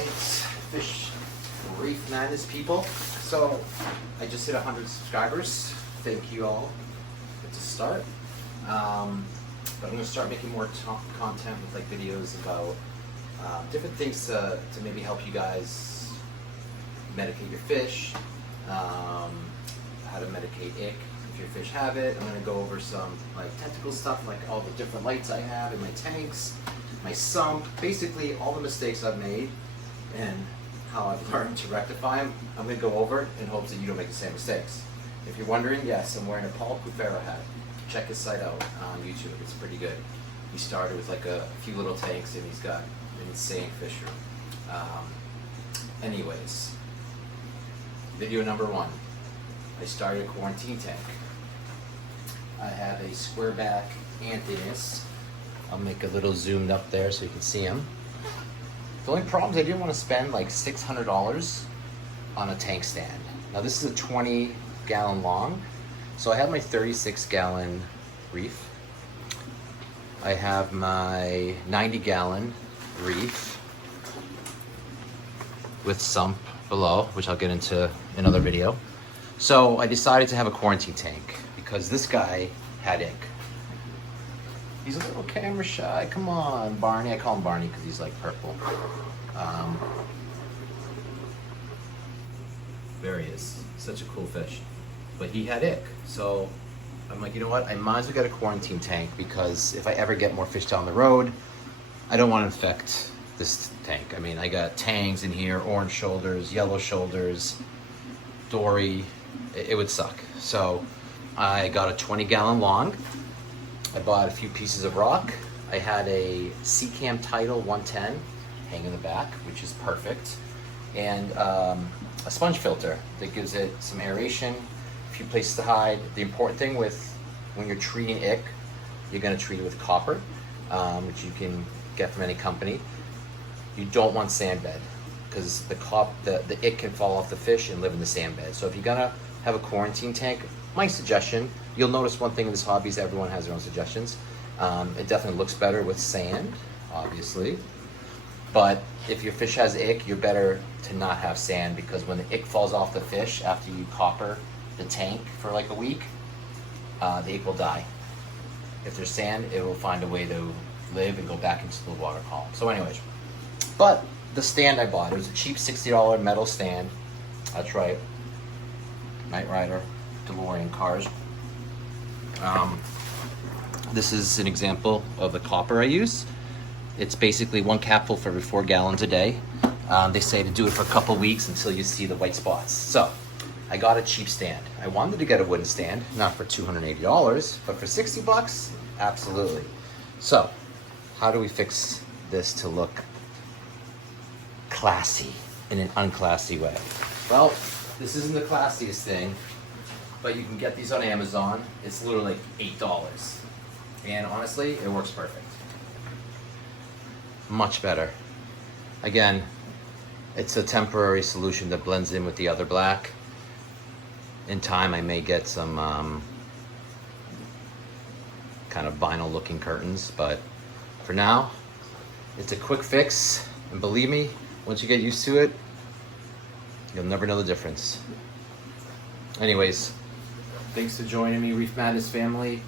Alright, Fish Reef Madness people. So, I just hit 100 subscribers. Thank you all. Good to start. But I'm going to start making more content with like videos about different things to maybe help you guys medicate your fish, how to medicate ick if your fish have it. I'm going to go over some like technical stuff, like all the different lights I have in my tanks, my sump, basically all the mistakes I've made and how I've learned to rectify them. I'm going to go over in hopes that you don't make the same mistakes. If you're wondering, yes, I'm wearing a Paul Cufaro hat. Check his site out on YouTube. It's pretty good. He started with like a few little tanks and he's got an insane fishery. Anyways, video number 1. I started a quarantine tank. I have a square back Anthony's. I'll make a little zoomed up there so you can see him. The only problem is I didn't want to spend like $600 on a tank stand. Now this is a 20-gallon long, so I have my 36-gallon Reef. I have my 90-gallon Reef with sump below, which I'll get into another video. So I decided to have a quarantine tank because this guy had ick. He's a little camera shy. Come on, Barney. I call him Barney because he's like purple. There he is. Such a cool fish. But he had ick. So I'm like, you know what? I might as well get a quarantine tank because if I ever get more fish down the road, I don't want to infect this tank. I mean, I got tangs in here, orange shoulders, yellow shoulders, dory. It would suck. So I got a 20-gallon long. I bought a few pieces of rock. I had a Seacam Tidal 110 hang in the back, which is perfect. And a sponge filter that gives it some aeration, a few places to hide. The important thing with when you're treating ick, you're gonna treat it with copper, which you can get from any company. You don't want sand bed because the ick can fall off the fish and live in the sand bed. So if you're gonna have a quarantine tank, my suggestion, you'll notice one thing in this hobby is everyone has their own suggestions. It definitely looks better with sand, obviously. But if your fish has ick, you're better to not have sand because when the ick falls off the fish after you copper the tank for like a week, the ick will die. If there's sand, it will find a way to live and go back into the water column. So anyways, but the stand I bought, it was a cheap $60 metal stand. That's right, Knight Rider, DeLorean cars. This is an example of the copper I use. It's basically 1 capful for every 4 gallons a day. They say to do it for a couple weeks until you see the white spots. So I got a cheap stand. I wanted to get a wooden stand, not for $280, but for 60 bucks, absolutely. So how do we fix this to look classy in an unclassy way? Well, this isn't the classiest thing, but you can get these on Amazon. It's literally like $8. And honestly, it works perfect. Much better. Again, it's a temporary solution that blends in with the other black. In time, I may get some kind of vinyl looking curtains, but for now, it's a quick fix. And believe me, once you get used to it, you'll never know the difference. Anyways, thanks for joining me, Reef Madness family.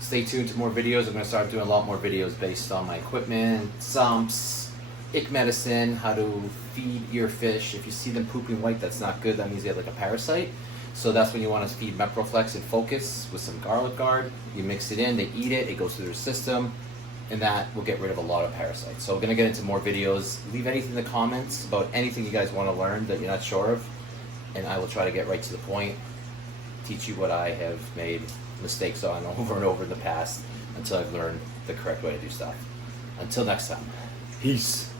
Stay tuned to more videos. I'm going to start doing a lot more videos based on my equipment, sumps, ick medicine, how to feed your fish. If you see them pooping white, that's not good. That means they have like a parasite. So that's when you want to feed Meproflex and Focus with some garlic guard. You mix it in, they eat it, it goes through their system, and that will get rid of a lot of parasites. So we're going to get into more videos. Leave anything in the comments about anything you guys want to learn that you're not sure of, and I will try to get right to the point, teach you what I have made mistakes on over and over in the past until I've learned the correct way to do stuff. Until next time, peace.